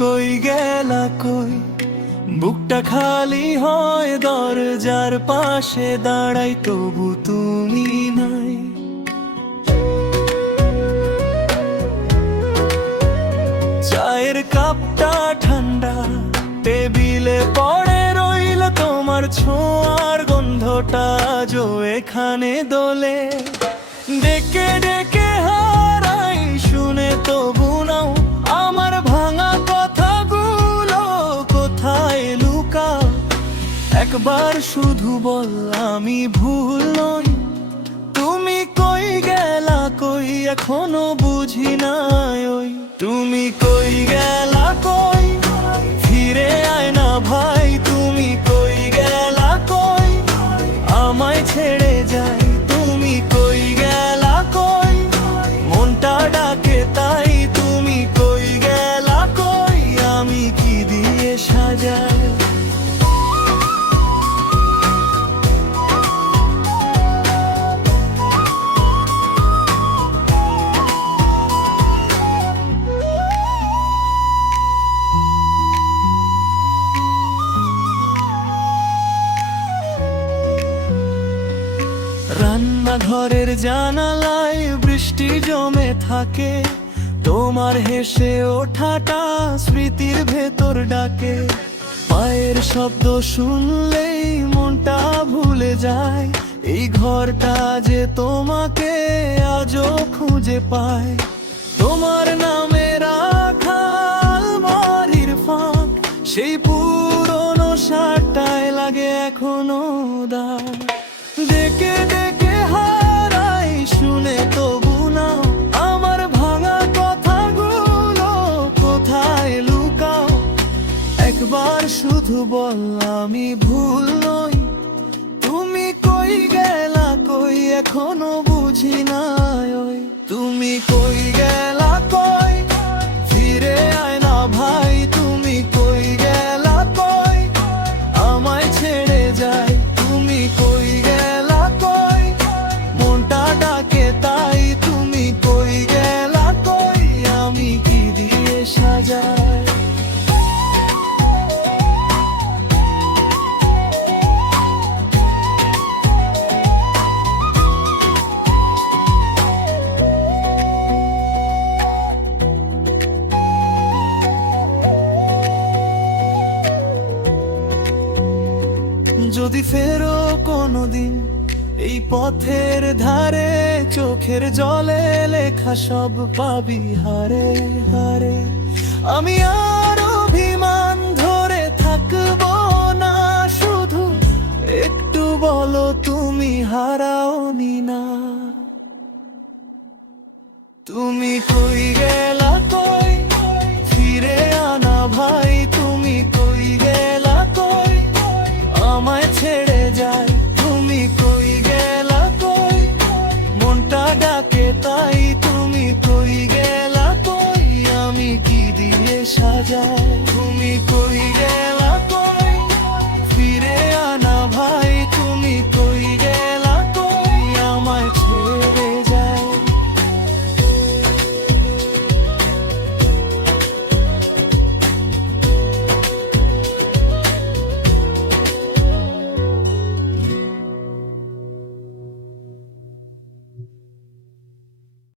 কই গেলা কই, বুকটা খালি হয় দরজার পাশে দাঁড়াই তবু তুমি নাই। চায়ের কাপটা ঠান্ডা, টেবিলে পড়ে রইল তোমার ছোঁয়ার গন্ধটা আজও এখানে দোলে। ডেকে ডেকে হারাই শুনে তবু নাও আমার ভাঙা কথাগুলো কোথায় লুকাও। একবার শুধু বল আমি ভুল নই, তুমি কই গেলা কই এখনো বুঝি নাই ওই। তুমি কই গেলা কই, ফিরে আয় না ভাই, তুমি কই গেলা কই, আমায় ছেড়ে যাই। তুমি কই গেলা কই, মনটা ডাকে তাই, তুমি কই গেলা কই, আমি কি দিয়ে সাজাই। রান্নাঘরের জানালায় বৃষ্টি জমে থাকে, তোমার হেসে ওঠাটা স্মৃতির ভেতর ডাকে। পায়ের শব্দ শুনলেই মনটা ভুলে যায়, এই ঘরটা যে তোমাকে আজও খুঁজে পায়। তোমার নামে রাখা আলমারির ফাঁক, সেই পুরনো শার্টটায় লাগে এখনো দাগ। ডেকে ডেকে হারাই শুনে তবু নাও আমার ভাঙা কথাগুলো কোথায় লুকাও। একবার শুধু বল আমি ভুল নই, তুমি কই গেলা কই এখনো বুঝি নাই ওই। তুমি কই গেলা কই, ফিরে আয় না ভাই, তুমি কই গেলা কই, আমায় ছেড়ে যাই। তুমি কই গেলা কই, মনটা ডাকে তাই, তুমি কই গেলা কই, আমি কি দিয়ে সাজাই। যদি ফেরো কোনোদিন এই পথের ধারে, চোখের জলে লেখা সব পাবি হারে হারে। আমি আর অভিমান ধরে থাকবো না, শুধু একটু বলো তুমি হারাওনি না। তুমি কই গেলা কই, ফিরে আনা ভাই, তুমি কই গেলা কই, আমায় ছেড়ে যাই। তুমি কই গেলা কই, মনটা ডাকে তাই, তুমি কই গেলা কই, আমি কি দিয়ে সাজাই। তুমি কই গেলা